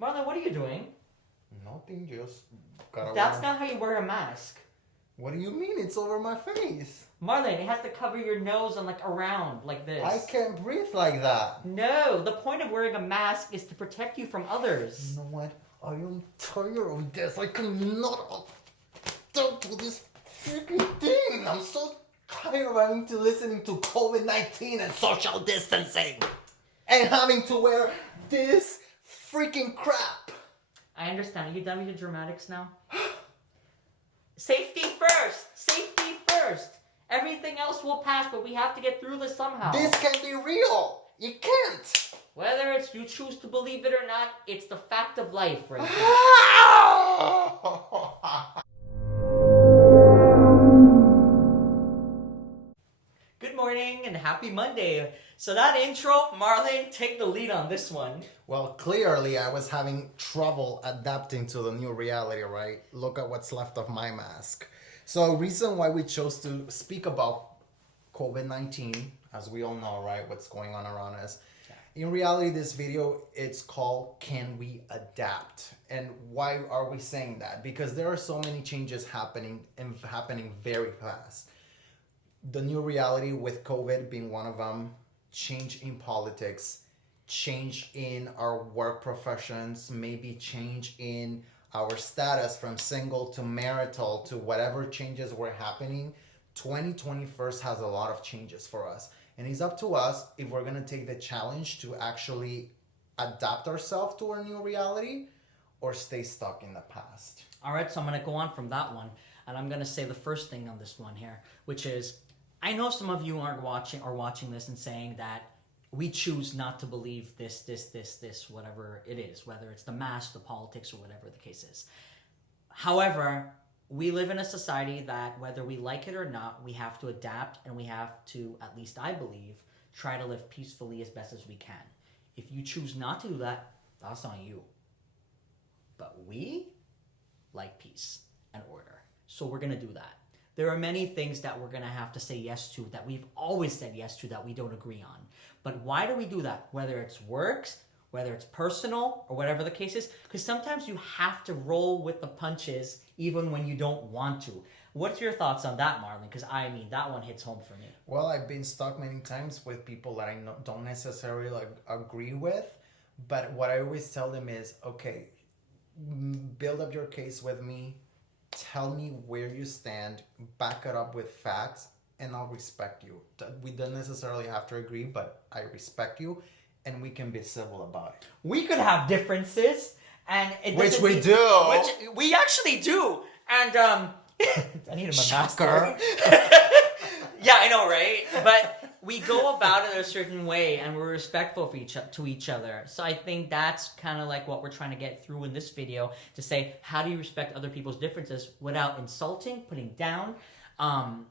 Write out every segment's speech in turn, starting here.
Marlon, what are you doing? Nothing, just gotta That's not how you wear a mask. What do you mean? It's over my face. Marlon, it has to cover your nose and like around like this. I can't breathe like that. No, the point of wearing a mask is to protect you from others. You know what? I am tired of this. I cannot adapt to this freaking thing. I'm so tired of having to listen to COVID-19 and social distancing. And having to wear this freaking crap. I understand. Are you done with your dramatics now? Safety first! Safety first! Everything else will pass, but we have to get through this somehow. This can't be real. You can't. Whether it's you choose to believe it or not, it's the fact of life right now. Good morning and happy Monday. So that intro, Marlon, take the lead on this one. Well, clearly I was having trouble adapting to the new reality, right? Look at what's left of my mask. So reason why we chose to speak about COVID-19, as we all know, right, what's going on around us. In reality, this video, it's called Can We Adapt? And why are we saying that? Because there are so many changes happening and happening very fast. The new reality with COVID being one of them, change in politics, change in our work professions, maybe change in our status from single to marital to whatever changes were happening. 2021 has a lot of changes for us. And it's up to us if we're going to take the challenge to actually adapt ourselves to our new reality or stay stuck in the past. All right, so I'm going to go on from that one. And I'm going to say the first thing on this one here, which is, I know some of you aren't watching this and saying that we choose not to believe this, whatever it is, whether it's the mask, the politics, or whatever the case is. However, we live in a society that whether we like it or not, we have to adapt and we have to, at least I believe, try to live peacefully as best as we can. If you choose not to do that, that's on you. But we like peace and order. So we're going to do that. There are many things that we're going to have to say yes to that we've always said yes to that we don't agree on. But why do we do that? Whether it's works, whether it's personal, or whatever the case is. Because sometimes you have to roll with the punches even when you don't want to. What's your thoughts on that, Marlon? Because I mean, that one hits home for me. Well, I've been stuck many times with people that I don't necessarily agree with. But what I always tell them is, okay, build up your case with me. Tell me where you stand, back it up with facts, and I'll respect you. We don't necessarily have to agree, but I respect you, and we can be civil about it. We could have differences, and which we do. Which we actually do. And I need a Shocker. Yeah, I know, right? But we go about it a certain way, and we're respectful to each other. So I think that's kind of like what we're trying to get through in this video, to say, how do you respect other people's differences without insulting, putting down?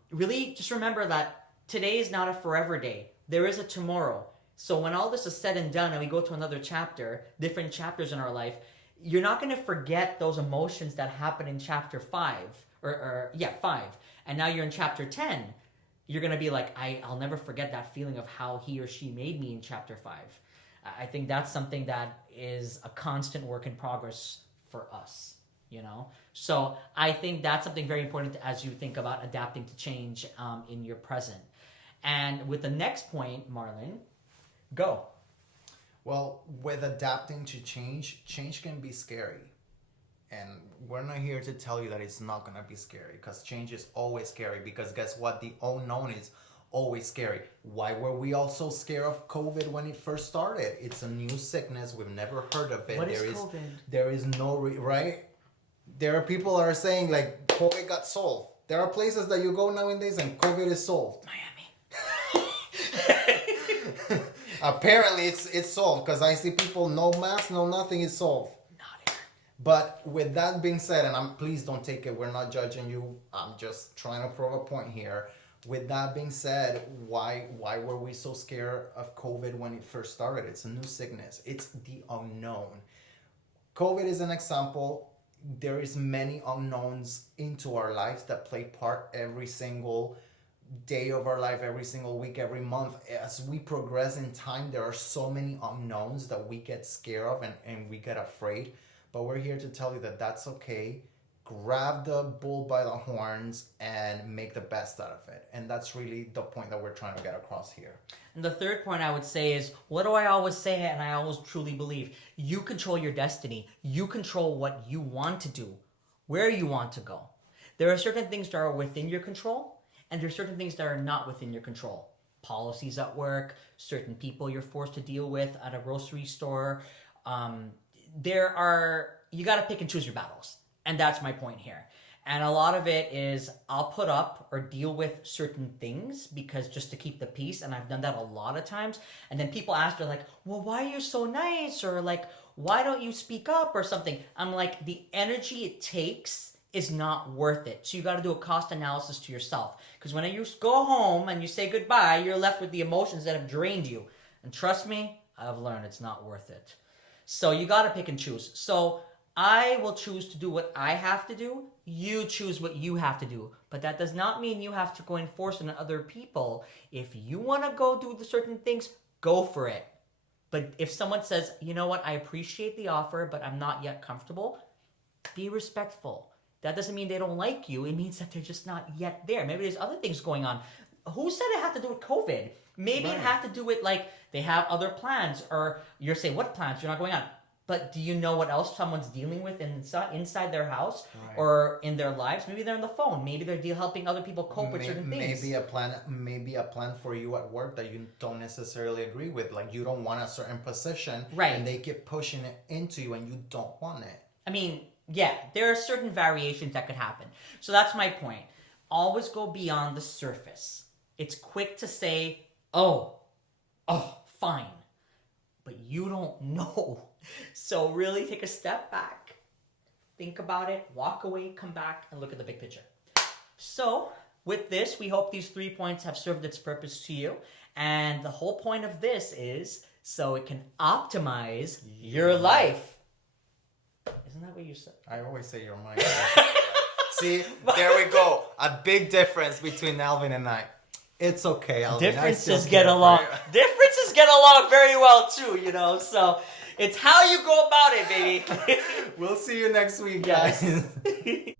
Really, just remember that today is not a forever day. There is a tomorrow. So when all this is said and done, and we go to another chapter, different chapters in our life, you're not going to forget those emotions that happened in chapter 5, 5. And now you're in chapter 10. You're going to be like, I'll never forget that feeling of how he or she made me in chapter 5. I think that's something that is a constant work in progress for us, you know? So I think that's something very important as you think about adapting to change in your present. And with the next point, Marlon, go. Well, with adapting to change can be scary. And we're not here to tell you that it's not going to be scary, because change is always scary, because guess what? The unknown is always scary. Why were we all so scared of COVID when it first started? It's a new sickness. We've never heard of it. What is COVID? There is no, right? There are people that are saying like COVID got solved. There are places that you go nowadays and COVID is solved. Miami. Apparently it's solved, because I see people, no mask, no nothing, is solved. But with that being said, and please don't take it, we're not judging you. I'm just trying to prove a point here. With that being said, why were we so scared of COVID when it first started? It's a new sickness. It's the unknown. COVID is an example. There is many unknowns into our lives that play part every single day of our life, every single week, every month. As we progress in time, there are so many unknowns that we get scared of and we get afraid. But we're here to tell you that that's okay. Grab the bull by the horns and make the best out of it. And that's really the point that we're trying to get across here. And the third point I would say is, what do I always say and I always truly believe? You control your destiny. You control what you want to do, where you want to go. There are certain things that are within your control, and there are certain things that are not within your control. Policies at work, certain people you're forced to deal with at a grocery store. You got to pick and choose your battles. And that's my point here. And a lot of it is I'll put up or deal with certain things because just to keep the peace. And I've done that a lot of times. And then people ask, they're like, well, why are you so nice? Or like, why don't you speak up or something? I'm like, the energy it takes is not worth it. So you got to do a cost analysis to yourself. Because when you go home and you say goodbye, you're left with the emotions that have drained you. And trust me, I've learned it's not worth it. So you got to pick and choose. So I will choose to do what I have to do. You choose what you have to do. But that does not mean you have to go enforce it on other people. If you want to go do the certain things, go for it. But if someone says, you know what, I appreciate the offer, but I'm not yet comfortable, be respectful. That doesn't mean they don't like you. It means that they're just not yet there. Maybe there's other things going on. Who said it had to do with COVID? Maybe it had to do with like they have other plans, or you're saying, what plans? You're not going on. But do you know what else someone's dealing with inside their house or in their lives? Maybe they're on the phone. Maybe they're helping other people cope with certain things. Maybe a plan for you at work that you don't necessarily agree with. Like you don't want a certain position, right? And they keep pushing it into you, and you don't want it. I mean, yeah, there are certain variations that could happen. So that's my point. Always go beyond the surface. It's quick to say, oh, fine. But you don't know. So really take a step back. Think about it. Walk away, come back, and look at the big picture. So with this, we hope these 3 points have served its purpose to you. And the whole point of this is so it can optimize your life. Isn't that what you said? I always say your mind. See, there we go. A big difference between Alvin and I. It's okay, Alvin. Differences get along very well too, you know. So it's how you go about it, baby. We'll see you next week, guys. Yes.